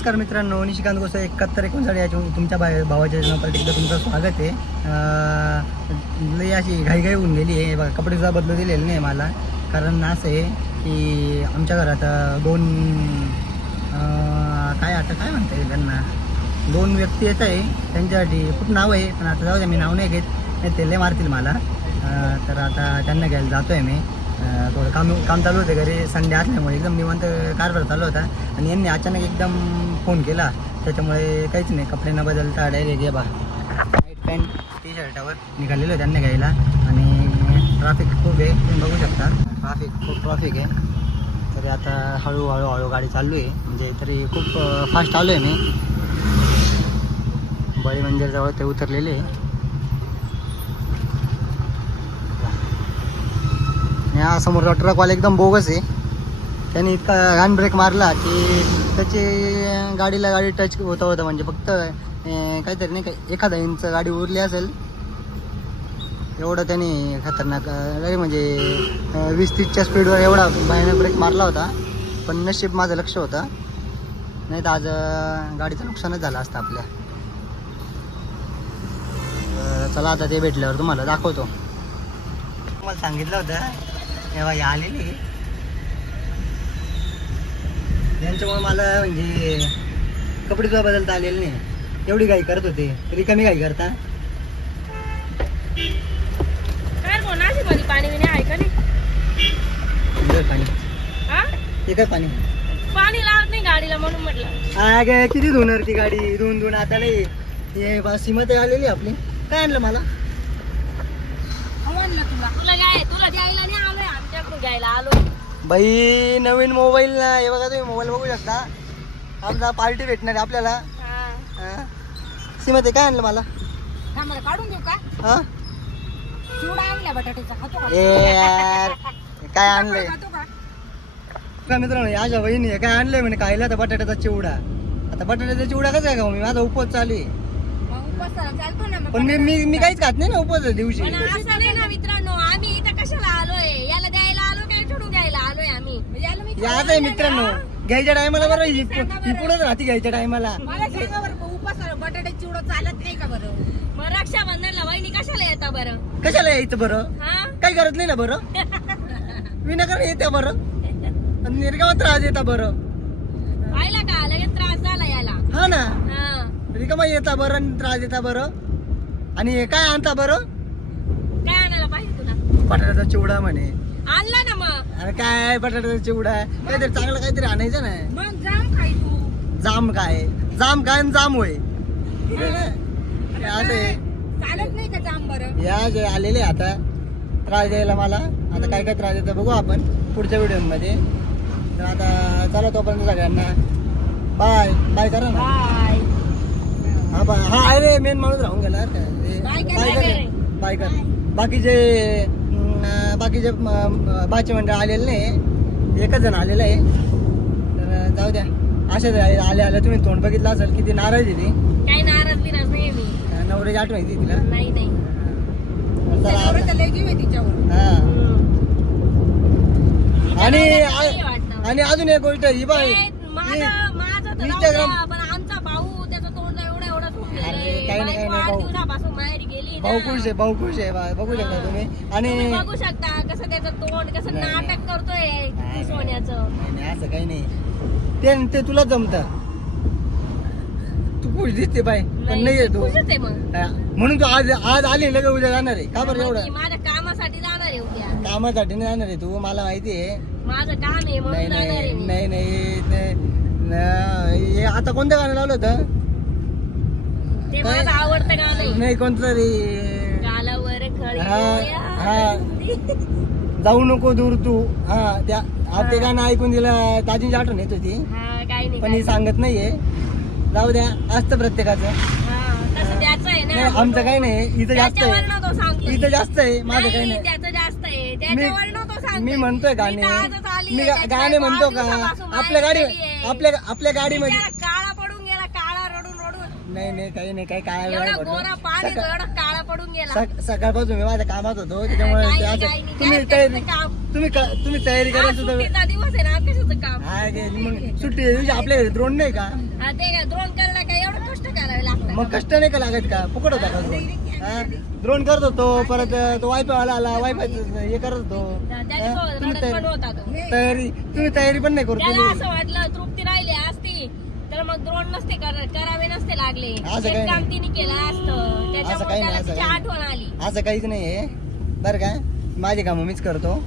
नमस्कार मित्रांनो निशिकांत गोसा एकाहत्तर एकोणसाठ याच्या तुमच्या बा भावाच्या चॅनलवर एकदा तुमचं स्वागत आहे. लई अशी घाईघाई होऊन गेली आहे. बघा कपडेसुद्धा बदलू दिलेले नाही मला. कारण असं आहे की आमच्या घरात दोन काय आता काय म्हणता येईल त्यांना? दोन व्यक्ती येत आहे. त्यांच्यासाठी खूप नाव आहे पण आता जाऊ द्या मी नाव नाही घेत. नाही ते लय मारतील मला. तर आता त्यांना घ्यायला जातो आहे मी. थोडं काम काम चालू होते घरी. संडे असल्यामुळे एकदम निवांत कारभार चालू होता. आणि यांनी अचानक एकदम फोन केला. त्याच्यामुळे काहीच नाही. कपडे न बदलता डायरेक्ट ये बा. व्हाईट पॅन्ट टी शर्टावर निघालेलो त्यांनी त्यांना घ्यायला. आणि ट्रॅफिक खूप आहे. तुम्ही बघू शकता. ट्रॅफिक खूप ट्रॅफिक आहे. तरी आता हळूहळू हळू गाडी चालू आहे. म्हणजे तरी खूप फास्ट आलो आहे मी. बळी मंदिरजवळ ते उतरलेले आहे. या समोरचा ट्रकवाला एकदम बोगस आहे त्याने इतका हँड ब्रेक मारला की त्याची गाडीला गाडी टच होता होता म्हणजे फक्त काहीतरी नाही का एखादा इंच गाडी उरली असेल एवढं त्याने खतरनाक अं, म्हणजे वीस तीसच्या स्पीडवर एवढा भयानक ब्रेक मारला होता. पण नशीब माझं लक्ष होतं. नाही तर आज गाडीचं नुकसानच झालं असतं आपल्या. चला आता ते भेटल्यावर तुम्हाला दाखवतो. तुम्हाला सांगितलं होतं तेव्हा हे आलेली. यांच्यामुळे मला म्हणजे कपडे सुद्धा बदलता आलेले नाही. एवढी घाई करत होते. तरी कमी घाई करता. पाणी आहे का नाही? काय पाणी. पाणी. लावत नाही गाडीला म्हणून म्हटलं. किती धुणार ती गाडी. धुवून धुवून आता नाही हे सीमत आलेली आपली. काय आणलं मला? म्हणलं तुला. तुला तुला द्यायला नाही घ्यायला आलो. बाई नवीन मोबाईल ना. हे बघा तुम्ही मोबाईल बघू शकता. आमचा पार्टी भेटणार आहे आपल्याला. हा. हा. सीमत हे काय आणलं मला? काढून देऊ का? हा? चिवडा आणला बटाट्याचा. खातो का? ए यार. हे काय आणलंय? खातो का? का मित्रांनो माझ्या बहिणी हे काय आणलंय म्हणे? खायला तर बटाट्याचा चिवडा. आता बटाट्याचा चिवडा कसा आहे का मी माझा उपवास चालू आहे. मग उपासाला चालतो ना मग पण मी मी मी काहीच खात नाही ना उपवास दिवशी. पण असं नाही ना मित्रांनो आम्ही इथं कशाला आलोय याला द्यायला आलो काय ठेवून घ्यायला आलोय आम्ही याच आहे मित्रांनो घ्यायच्या टायमाला बरं ही पुढेच राहते घ्यायच्या टायमाला. मला सांगा बरं उपासाला बटाटे चिवडा चालत नाही का बरं? मग रक्षाबंधनला वहिनी कशाला येता बरं? कशाला यायचं बरं? हा? काही करत नाही ना बरं? विनाकारण येत्या बरं? आणि निर्गावात त्रास येता बरं? पाहिला का? लगेच त्रास झाला याला. हा ना? हा. रिकामा येता बरं आणि त्रास देता बरं? आणि हे काय आणता बरं? काय आणायला पाहिजे तुला? बटाट्याचा चिवडा म्हणे. आणला ना अरे काय बटाट्याचा चिवडा काहीतरी चांगलं काहीतरी आणायचं ना मग जाम खाई तू. जाम काय? जाम काय आणि जाम होय. हे असं आहे. चालत नाही का जाम बरं? या जे आलेले आता त्रास द्यायला मला. आता काय काय त्रास देतं बघू आपण पुढच्या व्हिडिओमध्ये. तर आता चला तोपर्यंत सगळ्यांना. बाय बाय करा ना. बाय हा बाय हा अरे मेन माणूस राहून गेला. बाय कर, बाय बाय कर. कर. बाय कर बाकीचे बाचे मंडळ आलेले नाही एकच जण आलेलं आहे. तर जाऊ द्या. अशाच आले आले तुम्ही तोंड बघितलं असेल किती नाराज आहे ती. काही नाराज बिराज नाही मी. नवऱ्याची आठवण येते तिला. नाही नाही. चला आता. लय जीव आहे तिच्यावर. हा. आणि नाही वाटतं. आणि अजून एक गोष्ट ही बाय ए, माझं माझं तर राहू Instagram- द्या, पण आमचा भाऊ त्याचं तोंड एवढं एवढं अरे. काही नाही, काही बायको नाही, आठ भाऊ. दिवसापासून माहेरी गेली ना. भाऊ खुश आहे भाऊ खुश आहे बा- बघू शकता तुम्ही. आणि तुम्ही बघू शकता कसं त्याचं तोंड कसं नाही, नाही. नाटक करतोय सोन्याचं. नाही, नाही, असं काही नाही. ते ते तुला जमत. तू खुश दिसते बाय पण नाही तू. खुशच आहे मग. हा, म्हणून तू आज आज आली लगेच उद्या जाणार आहे. का बरं एवढं? मी माझ्या कामासाठी जाणार आहे उद्या. कामासाठी नाही जाणार आहे तू मला माहिती आहे. माझं काम आहे नाही म्हणून जाणार आहे नाही मी नाही नाही. हे आता कोणतं गाणं लावलं होतं? ते आवडतं नाही कोणतं तरी गालावर खळी हा. हा. जाऊ नको दूर तू. हा त्या हा, ते गाणं ऐकून दिला दाजींची आठवण येत होती. हा काही नाही पण काही ही सांगत नाहीये. जाऊ द्या असतं प्रत्येकाचं. नाही. हा, तसं त्याचं आहे नाही ना आमचं काही नाही इथं जास्त त्याच्यावर आहे इथं जास्त आहे माझं काही नाही. नाही त्याचं जास्त आहे. त्याच्यावर ना तो सांगतो मी म्हणतोय गाणे. मी गा- गाणे म्हणतो का? आपल्या गाडी आपल्या आपल्या गाडीमध्ये पडून गेला काळा रडून रडून नाही नाही काही नाही काही काय एवढा गोरा पाणी एवढा काळा पडून गेला. सकाळपासून मी माझ्या कामात होतो त्याच्यामुळे काही ते नाही, असं- काही नाही. तुम्ही काय तयारी काम? तुम्ही क- तुम्ही तयारी करायचं तर सुट्टीचा दिवस आहे ना कशाचं काम. हा, ते मग सुट्टी दिवशी आपल्या घरी द्रोण नाही का? हा, ते काय द्रोण करायला काय एवढं कष्ट करावे लागतात. मग कष्ट नाही का लागत का? फुकट होता का ड्रोन करत होतो परत तो वायफाय वाला आला वायफाय हे करत होतो. त्याच्या हा? सोबत तुम्ही रडत पण तयारी होता तो. तयारी तुम्ही तयारी पण नाही करू त्याला तुम्ही असं वाटलं तृप्ती राहिली तर मग द्रोण नसते कर- करावे नसते लागले. असं काही काम नाही. तिने केलं असतं. त्याच्यामुळे काही नाही, त्याला असं तिची काही आठवण आली. असं काहीच नाही आहे बरं का? माझे कामं मीच करतो.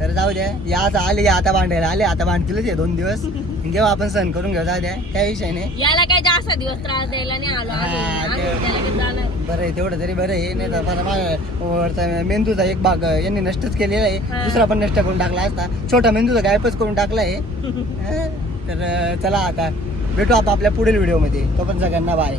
तर जाऊ द्या या आता आले या आता भांडायला आले. आता भांडतीलच हे दोन दिवस. घेऊ आपण सण करून घेऊ. जाऊ द्या काही विषय नाही. याला काय जास्त दिवस त्रास द्यायला नाही आलो आम्ही. हा, आम्ही ते- त्याला काही जाणार. बरं आहे तेवढं तरी बरं आहे. नाही तर मला माझ्या वरचा मेंदूचा एक भाग यांनी नष्टच केलेला आहे. हा. दुसरा पण नष्ट करून टाकला असता. छोटा मेंदूचा गायबच करून टाकला आहे. हं? तर चला आता भेटू आपण आपल्या पुढील व्हिडिओमध्ये. तो पण सगळ्यांना बाय